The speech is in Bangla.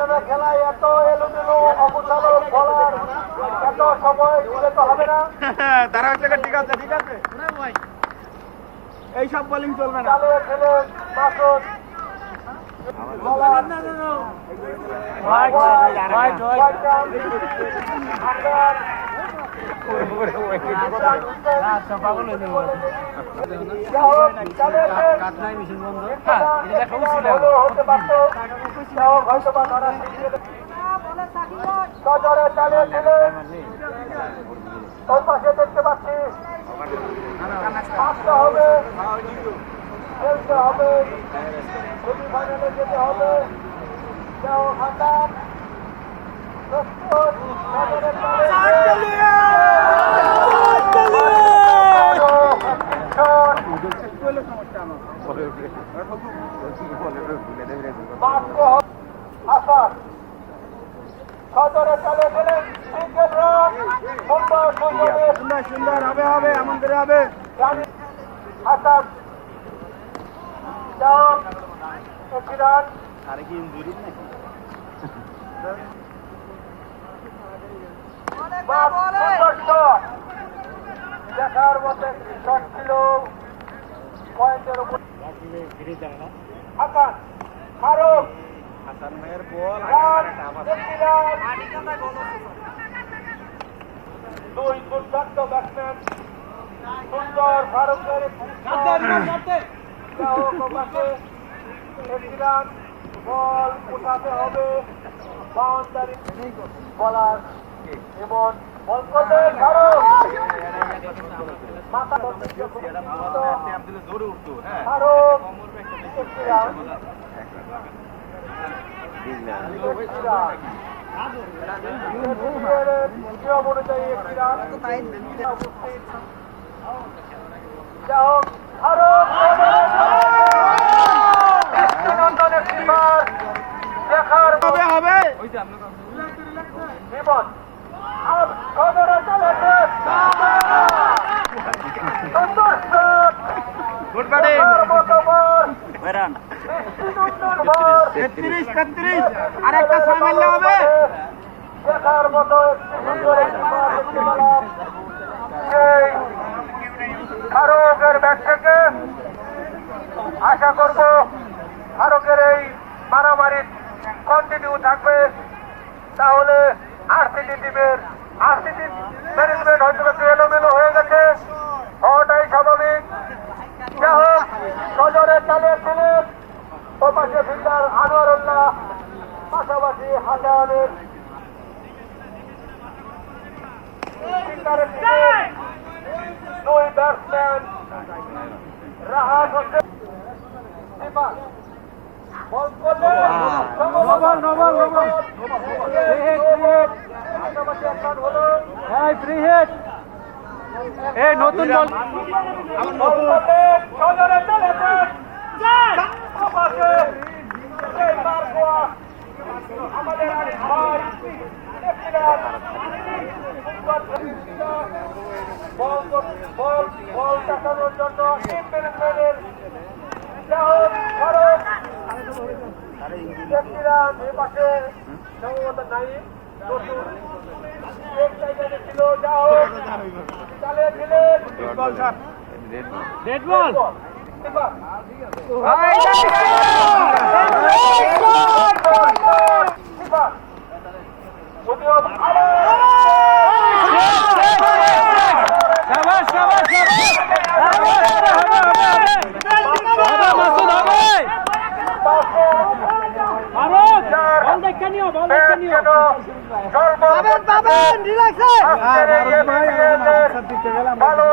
আলোচনা খেলায় এত এলোমেলো অপচালন বলার এত সময় দিলে তো হবে না। তারা হচ্ছে ঠিক আছে ঠিক আছে, এইসব বোলিং চলবে না। চালে ফেলে মাসুদ ওই পাশে দেখতে পাচ্ছি আসতে হবে, খেলতে হবে, সেমিফাইনালে যেতে হবে। সদরে চলে গেলেন সুন্দর সুন্দর হবে হবে এমন করে হবে। হাসান একটি রান। আরে কি ইনজুরি নাকি? দেখার মতো শট ছিল পয়েন্টের উপর। হাসান ফারুক হাসান ভাইয়ের বল দুই দুর্দান্ত ব্যাটসম্যান সুন্দর ফারুকের একটি রান। বল উঠাতে হবে বাউন্ডারি বলার এবং বল করলেন ফারুক। ফারুক একটি রান। নিয়ম অনুযায়ী একটি রান। যা হোক ফারুক দেখার হবে হবে জীবন সদরে চলেছে গুড ব্যাটিং। 33 আর একটা 6 মারলে হবে। দেখার মতো সেই ফারুকের ব্যাট থেকে আশা করব ফারুকের এই মারামারি কন্টিনিউ থাকবে। তাহলে আরসিডি টিমের আরসিডি ম্যানেজমেন্ট হয়তো একটু এলোমেলো হয়ে গেছে, হওয়াটাই স্বাভাবিক। যা হোক সজরে চালিয়েছিলেন ও পাশে ফিল্ডার আনোয়ারুল্লাহ, পাশাপাশি হাসানের দুই ব্যাটসম্যান রাহাত হোসেন বল করলেন নতুন বল সজরে চলেছেন আমাদের বল দেখানোর জন্য এ পাশে সম্ভবত নাই নতুন এক জায়গায় ছিল। যা হোক চালিয়ে দিলেন রেড বল। ভালো